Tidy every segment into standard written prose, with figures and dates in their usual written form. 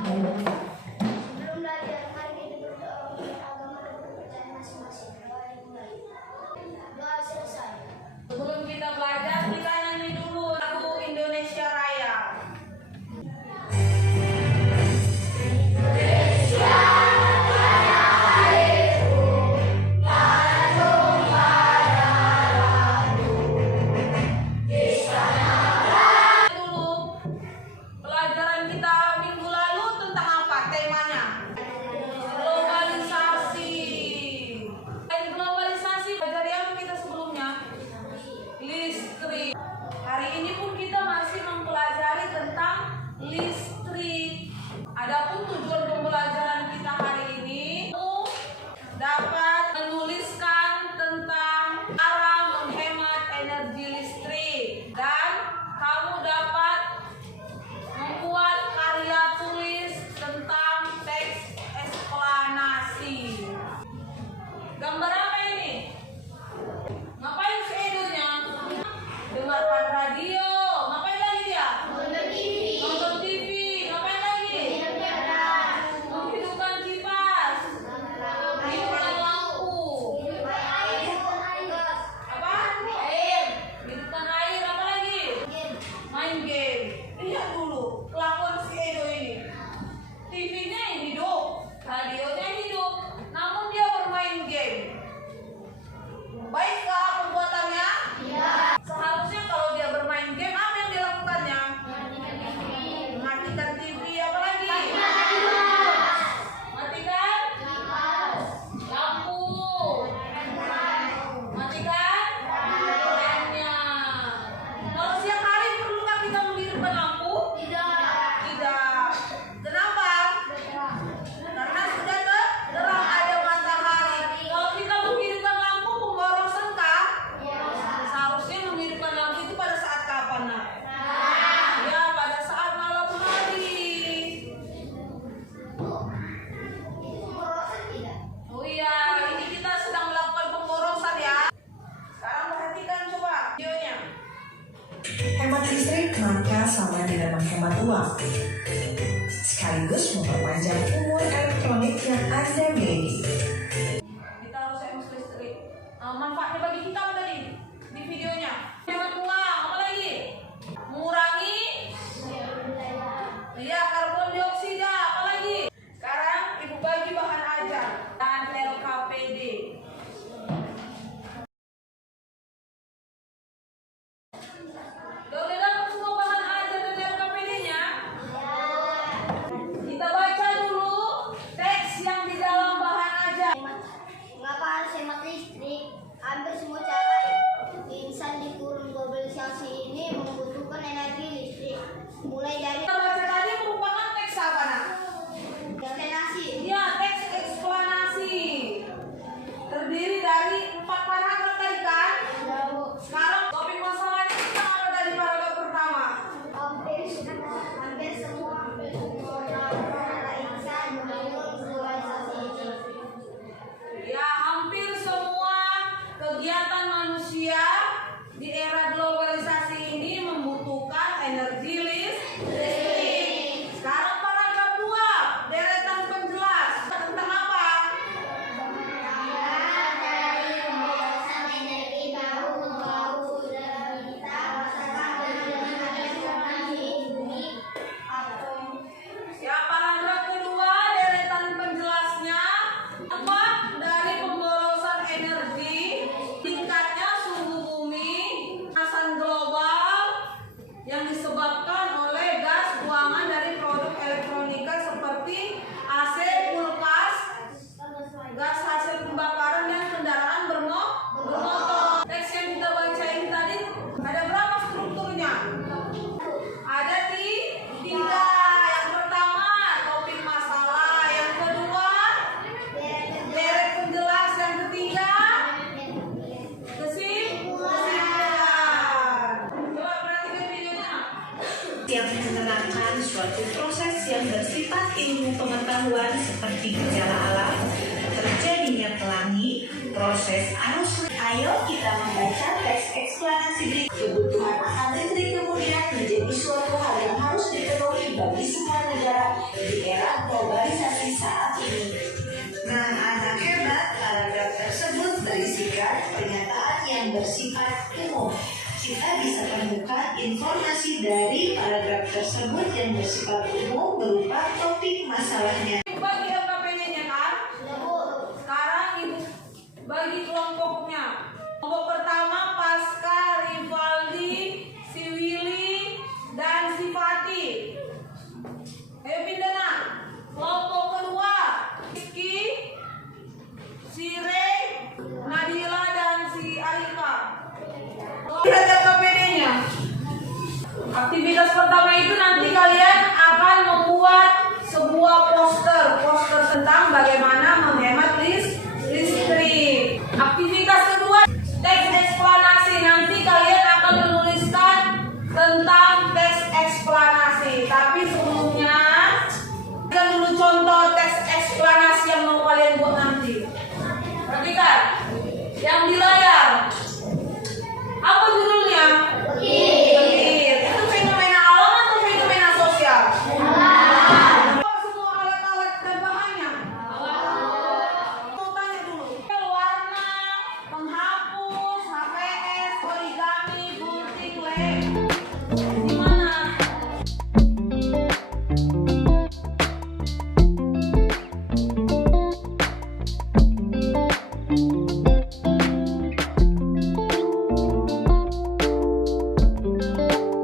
Sebelum belajar, mari kita berdoa untuk agama dan kepercayaan masing-masing. Doa selesai. Sebelum kita belajar, kita nyanyi dulu lagu Indonesia Raya. Hari ini pun kita masih mempelajari tentang listrik. Adapun tujuan pembelajaran kita hari ini dapat menuliskan tentang cara menghemat energi listrik dan kamu dapat membuat karya tulis tentang teks eksplanasi. Gambar apa ini? Ngapain si Edonya? Dengarkan radio. Ngapain lagi dia? Nonton TV. Ngapain lagi? Menghidupkan kipas. Hidupkan lampu. Apa? Hidupkan air. Apa lagi? Main game. Lihat dulu kelakuan si Edo ini. TV-nya hidup, radionya hidup, namun dia bermain game. Baikkah perbuatannya? Seharusnya kalau dia bermain game, apa yang dilakukannya? Matikan TV, apa lagi? Matikan lampu. Matikan lampunya. Kalau siang hari perlukah kita menghidupkan lampu? Tidak. Kenapa? Karena sudah terang ada matahari. Kalau kita menghidupkan lampu, pemborosan kah? Seharusnya menghidupkan lampu itu pada saat kapan, nak? Ya, pada saat malam hari. Oh iya, ini kita sedang melakukan pemborosan ya. Sekarang perhatikan coba videonya. Hemat listrik maka sama dengan menghemat uang, sekaligus memperpanjang umur elektronik yang Anda miliki. Kita harus hemat listrik. Manfaatnya bagi kita apa tadi di videonya? Hemat uang, apa lagi? Mengurangi karbon dioksida, apa lagi? Sekarang ibu bagi bahan ajar dan LKPD. Udah dapat semua bahan ajar dan LKPD-nya? Kita baca dulu teks yang di dalam bahan ajar. Mengapa harus hemat listrik? Hampir semua cara insan di kurun globalisasi ini membutuhkan energi listrik. Mulai dari Kita baca tadi merupakan teks apa, nak? eksplanasi. Ya, teks eksplanasi. Terdiri dari 4 paragraf tadi kan? Sekarang topik masalahnya kita ada dari paragraf pertama. Hampir semua cara insan menurut globalisasi ini. Ya, hampir semua kegiatan manusia di era globalisasi ini membutuhkan energi listrik. Sekarang paragraf 2, deretan penjelas. Tentang apa? Dari pembahasan energi baru dalam kita rasakan dengan eksplanasi bumi atom. Ya, paragraf kedua, deretan penjelasnya. Dampak dari pemborosan energi, tingkatnya suhu bumi, pemanasan global yang disebabkan oleh gas buangan dari produk elektronika seperti AC, kulkas, gas hasil pembakaran dan kendaraan bermotor. Teks yang kita bacain tadi ada berapa strukturnya? Ada tiga. Yang pertama topik masalah, yang kedua deret penjelas, yang ketiga kesimpulan. Coba perhatikan videonya. Yang menerangkan suatu proses yang bersifat ilmu pengetahuan seperti gejala alam, terjadinya pelangi, proses arus. Ayo kita membaca teks eksplanasi berikut. Kebutuhan akan listrik kemudian menjadi suatu hal yang harus dipenuhi bagi semua negara di era globalisasi saat ini. Nah, anak hebat, paragraf tersebut berisikan pernyataan yang bersifat umum. Kita bisa temukan informasi dari paragraf tersebut yang bersifat umum berupa topik masalahnya. Bagi LKPD-nya kan? Sudah, Bu. Sekarang ibu bagi kelompoknya. Kelompok pertama Pasca, Rivaldi, si Willy, dan si Fatih. Ayo pindah nak. Kelompok kedua Rizky, si Ray, Nadila, dan si Arika. Lihat LKPD-nya. Aktivitas pertama itu nanti kalian akan membuat sebuah poster tentang bagaimana menghemat listrik. Aktivitas kedua teks eksplanasi. Nanti kalian akan menuliskan tentang teks eksplanasi. Tapi sebelumnya kita dulu contoh teks eksplanasi yang mau kalian buat nanti. Perhatikan yang di layar. Apa judulnya? Petir. Itu fenomena alam atau fenomena sosial? Apa semua alat-alat dan bahannya? Mau tanya dulu. Warna, penghapus, HPS, origami, gunting, lem. Di mana?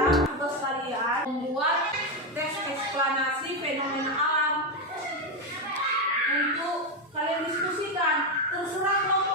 Tugas kalian membuat teks eksplanasi fenomena alam untuk kalian diskusikan. Terserah kelompok